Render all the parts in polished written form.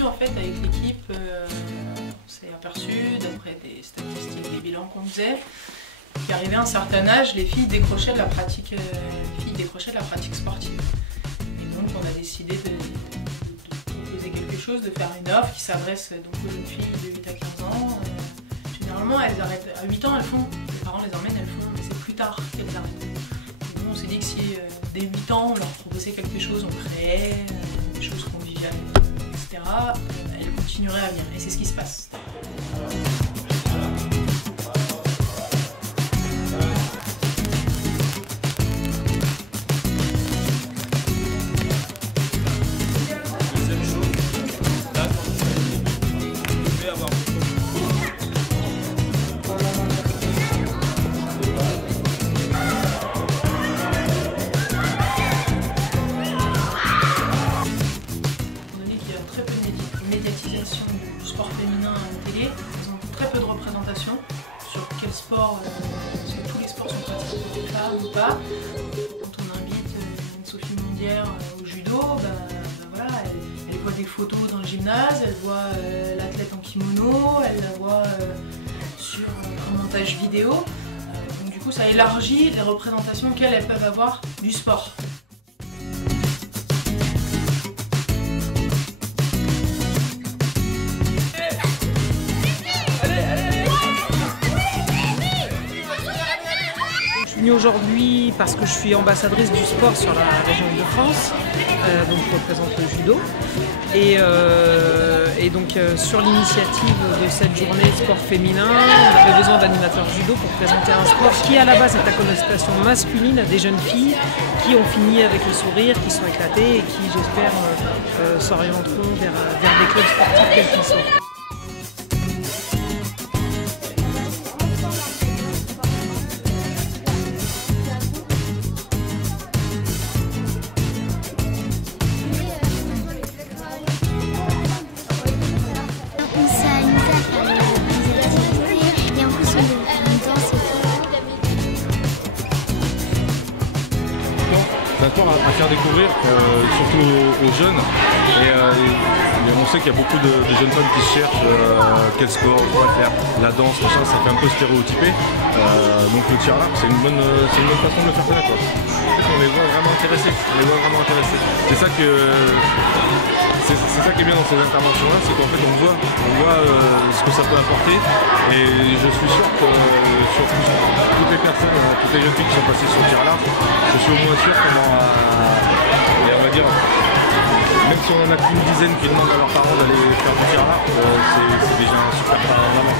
continue en fait avec l'équipe. On s'est aperçu, d'après des statistiques, des bilans qu'on faisait, qu'arrivé à un certain âge, les filles décrochaient de la pratique, sportive. Et donc on a décidé de proposer quelque chose, de faire une offre qui s'adresse donc aux jeunes filles de 8 à 15 ans. Généralement elles arrêtent à 8 ans, elles font, les parents les emmènent, elles font, mais c'est plus tard qu'elles arrêtent. Et nous on s'est dit que si dès 8 ans on leur proposait quelque chose, on créait des choses conviviales, etc., elles continueraient à venir. Et c'est ce qui se passe. Médiatisation du sport féminin à la télé, ils ont très peu de représentation sur quel sport, parce que tous les sports sont pratiqués par des femmes ou pas. Quand on invite une Sophie Mondière au judo, voilà, elle voit des photos dans le gymnase, elle voit l'athlète en kimono, elle la voit sur un montage vidéo. Donc du coup ça élargit les représentations qu'elles peuvent avoir du sport. Je suis venue aujourd'hui parce que je suis ambassadrice du sport sur la région Île-de-France, donc je représente le judo. Et donc sur l'initiative de cette journée sport féminin, on avait besoin d'animateurs judo pour présenter un sport qui à la base est à connotation masculine, des jeunes filles qui ont fini avec le sourire, qui sont éclatées et qui j'espère s'orienteront vers des clubs sportifs quels qu'ils sont. À faire découvrir, surtout aux jeunes. Et on sait qu'il y a beaucoup de jeunes femmes qui cherchent quel sport je dois faire, la danse, machin, ça fait un peu stéréotypé. Donc le tir à l'arc, c'est une bonne façon de le faire connaître. On les voit vraiment intéressés. C'est ça qui est bien dans ces interventions-là, c'est qu'en fait on voit ce que ça peut apporter. Et je suis sûr que sur toutes les personnes, toutes les jeunes filles qui sont passées sur le tir à l'arc, je suis au moins sûr qu'on on va dire, même si on en a qu'une dizaine qui demandent à leurs parents d'aller faire du tir à l'arc, c'est déjà un super pas en avant.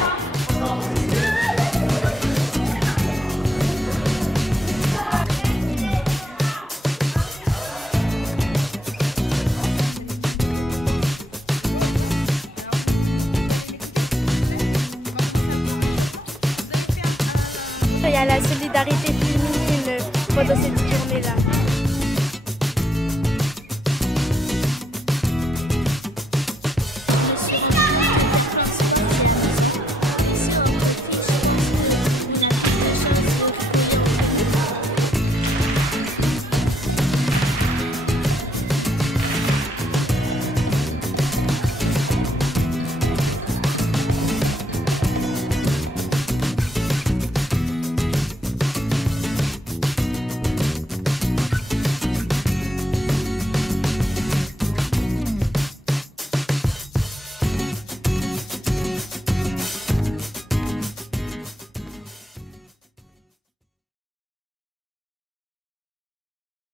Il y a la solidarité féminine pendant cette journée-là.